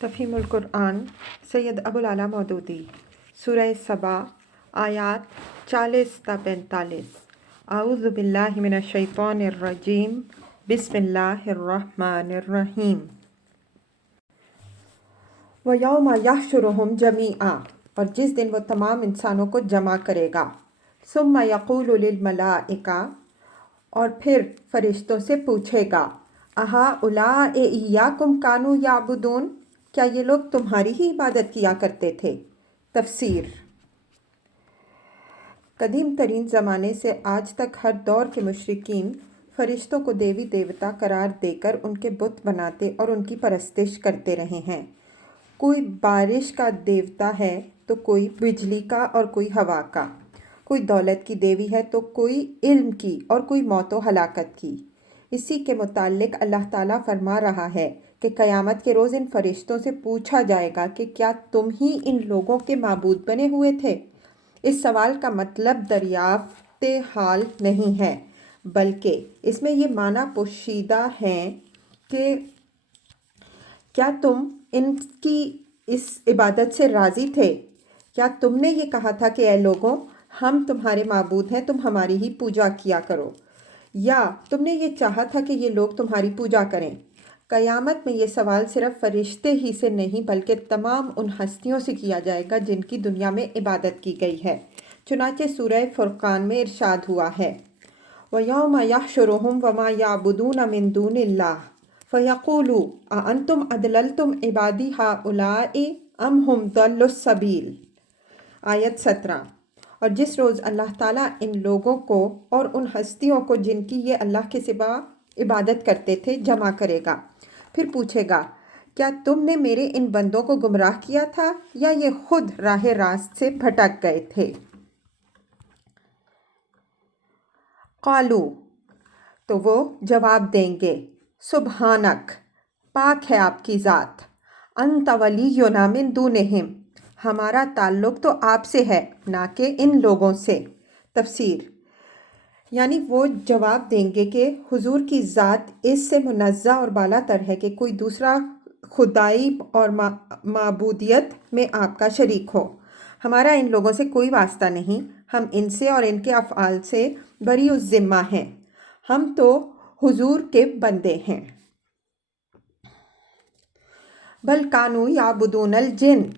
तफ़हीमुल कुरान सैयद अबुल आला मौदूदी सूरह सबा आयात 40 ता 45। आऊज़ु बिल्लाहि मिनश शैतानिर रजीम बिस्मिल्लाहिर रहमानिर रहीम। व यौम यहशुरुहुम जमीआ, और जिस दिन वो तमाम इंसानों को जमा करेगा। सुम्मा यक़ूलु लिल मलाइका, और फिर फरिश्तों से पूछेगा, अहा उलाए इय्याकुम कानू याबुदून, क्या ये लोग तुम्हारी ही इबादत किया करते थे। तफसीर। कदीम तरीन ज़माने से आज तक हर दौर के मुशरिकीन फरिश्तों को देवी देवता करार देकर उनके बुत बनाते और उनकी परस्तिश करते रहे हैं। कोई बारिश का देवता है तो कोई बिजली का और कोई हवा का, कोई दौलत की देवी है तो कोई इल्म की और कोई मौत व हलाकत की। इसी के मुताल्लिक अल्लाह ताला फरमा रहा है कि क़यामत के रोज़ इन फरिश्तों से पूछा जाएगा कि क्या तुम ही इन लोगों के माबूद बने हुए थे। इस सवाल का मतलब दरियाफ्ते हाल नहीं है, बल्कि इसमें ये माना पोशीदा है कि क्या तुम इनकी इस इबादत से राज़ी थे। क्या तुमने ये कहा था कि ऐ लोगों, हम तुम्हारे माबूद हैं, तुम हमारी ही पूजा किया करो, या तुमने ये चाहा था कि ये लोग तुम्हारी पूजा करें। क़यामत में ये सवाल सिर्फ फरिश्ते ही से नहीं बल्कि तमाम उन हस्तियों से किया जाएगा जिनकी दुनिया में इबादत की गई है। चुनांचे सूरह फुरक़ान में इरशाद हुआ है, व यौम यहशुरुहुम वमा याबुदून मिन दूनिल्लाह फ़यक़ूलू अअंतुम अदललतुम इबादी हाउलाए अम हुम दल्लुस सबील। आयत 17। और जिस रोज़ अल्लाह ताला इन लोगों को और उन हस्तियों को जिनकी ये अल्लाह के सिवा इबादत करते थे जमा करेगा, फिर पूछेगा, क्या तुमने मेरे इन बंदों को गुमराह किया था या ये खुद राह रास्त से भटक गए थे। क़ालू, तो वो जवाब देंगे, सुबहानक, पाक है आपकी ज़ात, अंत वलियुना मिन दूनिहिम, हमारा ताल्लुक़ तो आपसे है ना कि इन लोगों से। तफसीर। यानी वो जवाब देंगे कि हुजूर की ज़ात इससे मुनज़्ज़ह और बालातर है कि कोई दूसरा खुदाई और माबूदियत में आपका शरीक हो। हमारा इन लोगों से कोई वास्ता नहीं, हम इनसे और इनके अफ़आल से बरी उस ज़िम्मा हैं, हम तो हुजूर के बंदे हैं। बल कानू याबुदूनल जिन,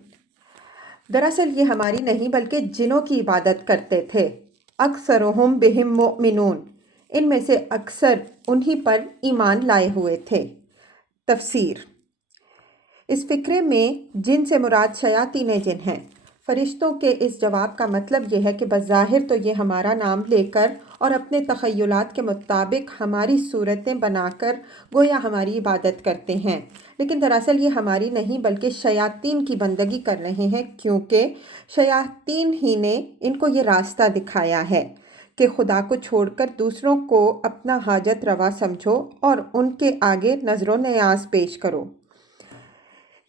दरअसल ये हमारी नहीं बल्कि जिनों की इबादत करते थे। अक्सरुहुम बिहिम मुमिनून, इनमें से अक्सर उन्हीं पर ईमान लाए हुए थे। तफसीर। इस फ़िक्रे में जिन से मुराद शयातीन जिन हैं। फरिश्तों के इस जवाब का मतलब यह है कि बज़ाहिर तो ये हमारा नाम लेकर और अपने तख़य्युलात के मुताबिक हमारी सूरतें बनाकर गोया हमारी इबादत करते हैं, लेकिन दरअसल ये हमारी नहीं बल्कि शयातीन की बंदगी कर रहे हैं, क्योंकि शयातीन ही ने इनको ये रास्ता दिखाया है कि खुदा को छोड़कर दूसरों को अपना हाजत रवा समझो और उनके आगे नज़रो न्याज पेश करो।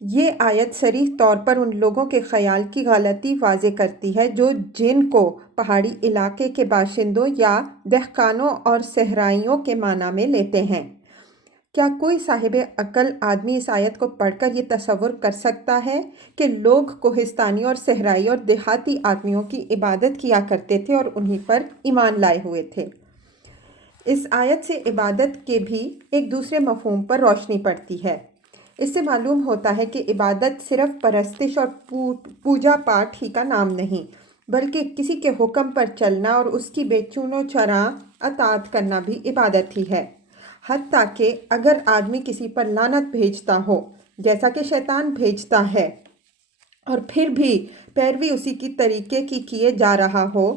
ये आयत सरीह तौर पर उन लोगों के ख़याल की गलती वाज़े करती है जो जिन को पहाड़ी इलाके के बाशिंदों या दहकानों और सहराइयों के माना में लेते हैं। क्या कोई साहिब अक्ल आदमी इस आयत को पढ़कर ये तसव्वुर कर सकता है कि लोग कोहिस्तानी और सहराई और देहाती आदमियों की इबादत किया करते थे और उन्हीं पर ईमान लाए हुए थे। इस आयत से इबादत के भी एक दूसरे मफ़हूम पर रोशनी पड़ती है। इससे मालूम होता है कि इबादत सिर्फ परस्तिश और पूजा पाठ ही का नाम नहीं, बल्कि किसी के हुक्म पर चलना और उसकी बेचूनो चरा अताअत करना भी इबादत ही है। हत्ता कि अगर आदमी किसी पर लानत भेजता हो, जैसा कि शैतान भेजता है, और फिर भी पैरवी उसी की तरीके की किए जा रहा हो,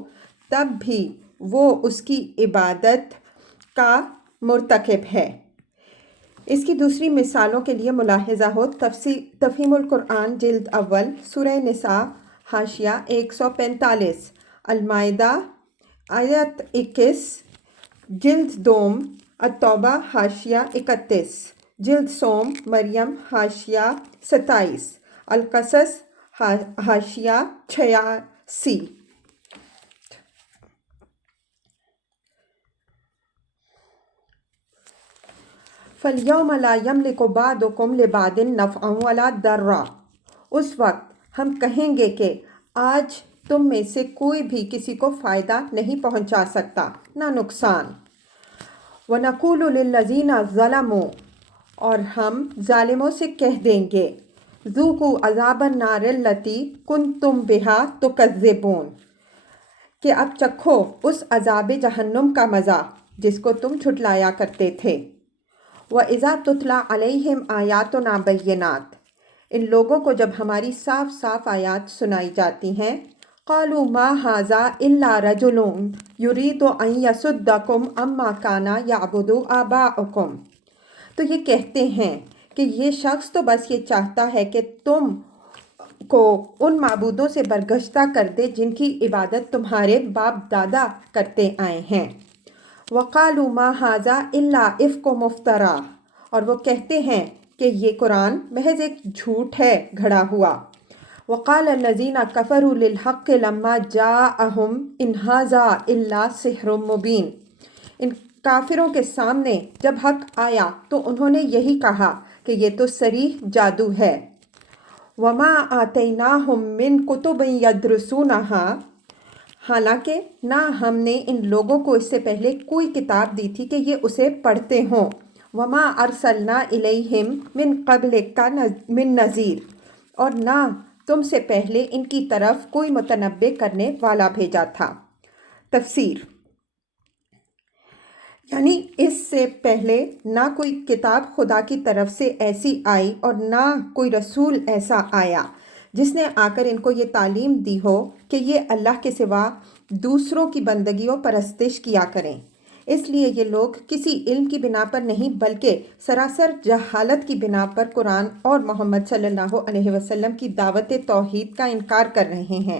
तब भी वो उसकी इबादत का मुर्तकिब है। इसकी दूसरी मिसालों के लिए मुलाहिज़ा हो तफ़हीमुल कुरान जिल्द अव्वल सूरह निसा हाशिया 145, अल-माइदा आयत 21, जिल्द दोम अत-तौबा हाशिया 31, जिल्द सोम मरियम हाशिया 27, अल-क़सस हाशिया 86। فَالْيَوْمَ لَا يَمْلِكُ بَعْضُكُمْ لِبَعْضٍ نَفْعًا وَلَا ضَرًّا، اس وقت ہم کہیں گے کہ آج تم میں سے کوئی بھی کسی کو فائدہ نہیں پہنچا سکتا نہ نقصان۔ وَنَقُولُ لِلَّذِينَ ظَلَمُوا، اور ہم ظالموں سے کہہ دیں گے، ذُوقُوا عَذَابَ النَّارِ الَّتِي كُنْتُمْ بِهَا تُكَذِّبُونَ، کہ اب چکھو اس عذاب جہنم کا مزہ جس کو تم جھٹلایا کرتے تھے۔ وَإِذَا تُتْلَى عَلَيْهِمْ آيَاتُنَا بَيِّنَاتٍ، ان لوگوں کو جب ہماری صاف صاف آیات سنائی جاتی ہیں، قَالُوا مَا هَذَا إِلَّا رَجُلٌ يُرِيدُ أَن يَصُدَّكُمْ عَمَّا كَانَ يَعْبُدُ آبَاؤُكُمْ، تو یہ کہتے ہیں کہ یہ شخص تو بس یہ چاہتا ہے کہ تم کو ان معبودوں سے برگشتہ کر دے جن کی عبادت تمہارے باپ دادا کرتے آئے ہیں۔ وَقَالُوا مَا هَذَا إِلَّا إِفْكٌ مُفْتَرًى، اور وہ کہتے ہیں کہ یہ قرآن محض ایک جھوٹ ہے گھڑا ہوا۔ وَقَالَ الَّذِينَ كَفَرُوا لِلْحَقِّ لَمَّا جَاءَهُمْ إِنْ هَذَا إِلَّا سِحْرٌ مُبِينٌ، ان کافروں کے سامنے جب حق آیا تو انہوں نے یہی کہا کہ یہ تو صریح جادو ہے۔ وَمَا آتَيْنَاهُمْ مِنْ كُتُبٍ يَدْرُسُونَهَا، حالانکہ نہ ہم نے ان لوگوں کو اس سے پہلے کوئی کتاب دی تھی کہ یہ اسے پڑھتے ہوں۔ وَمَا أَرْسَلْنَا إِلَيْهِمْ مِنْ قَبْلِكَ مِنْ نَذِيرٍ، اور نہ تم سے پہلے ان کی طرف کوئی متنبع کرنے والا بھیجا تھا۔ تفسیر، یعنی اس سے پہلے نہ کوئی کتاب خدا کی طرف سے ایسی آئی اور نہ کوئی رسول ایسا آیا جس نے آ کر ان کو یہ تعلیم دی ہو کہ یہ اللہ کے سوا دوسروں کی بندگی و پرستش کیا کریں۔ اس لیے یہ لوگ کسی علم کی بنا پر نہیں بلکہ سراسر جہالت کی بنا پر قرآن اور محمد صلی اللہ علیہ وسلم کی دعوت توحید کا انکار کر رہے ہیں۔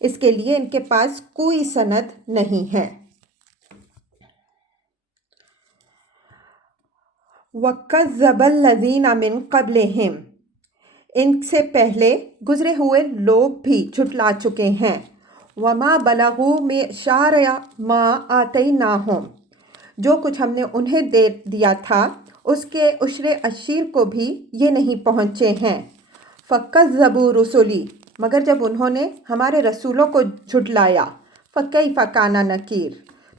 اس کے لیے ان کے پاس کوئی سند نہیں ہے۔ وَكَذَّبَ الَّذِينَ مِن قَبْلِهِمْ، ان سے پہلے گزرے ہوئے لوگ بھی جھٹلا چکے ہیں۔ وَمَا بَلَغُوا مِعْشَارَ مَا آتَيْنَاهُمْ، جو کچھ ہم نے انہیں دے دیا تھا اس کے عشر عشیر کو بھی یہ نہیں پہنچے ہیں۔ فَكَذَّبُوا رُسُلِي، مگر جب انہوں نے ہمارے رسولوں کو جھٹلایا، فَكَيْفَ كَانَ نَكِيرٌ،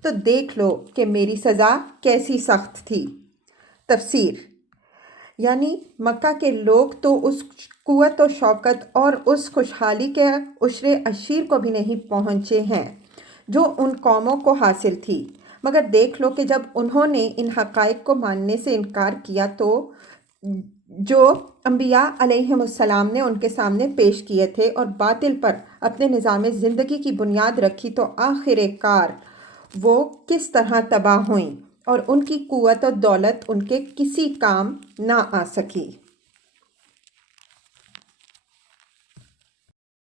تو دیکھ لو کہ میری سزا کیسی سخت تھی۔ تفسیر، یعنی مکہ کے لوگ تو اس قوت و شوکت اور اس خوشحالی کے عشر عشیر کو بھی نہیں پہنچے ہیں جو ان قوموں کو حاصل تھی، مگر دیکھ لو کہ جب انہوں نے ان حقائق کو ماننے سے انکار کیا تو جو انبیاء علیہم السلام نے ان کے سامنے پیش کیے تھے اور باطل پر اپنے نظام زندگی کی بنیاد رکھی تو آخر کار وہ کس طرح تباہ ہوئیں اور ان کی قوت و دولت ان کے کسی کام نہ آ سکی۔